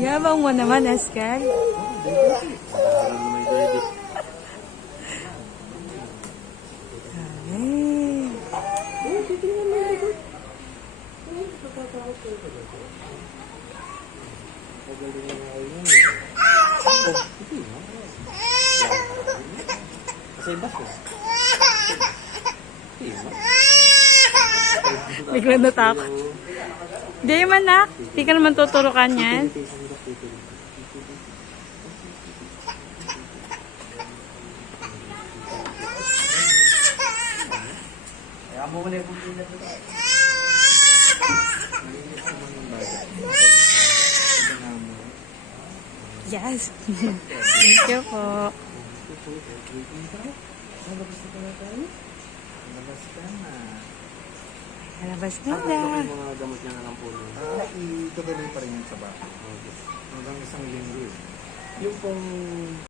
Yabang mo naman, Oscar. Parang may baby. Ay. Kasi bas ko. Bigla natakot. Di man, nak. Di ka naman tuturukan yan. Kaya mo na yung pagkilat ito. Yes. Thank you po. Labas ka na. Kalabas na Ano na. yung mga gamot niya na lang po? Itutuloy pa rin yun sa bahay. Hanggang isang linggo eh. Yung pong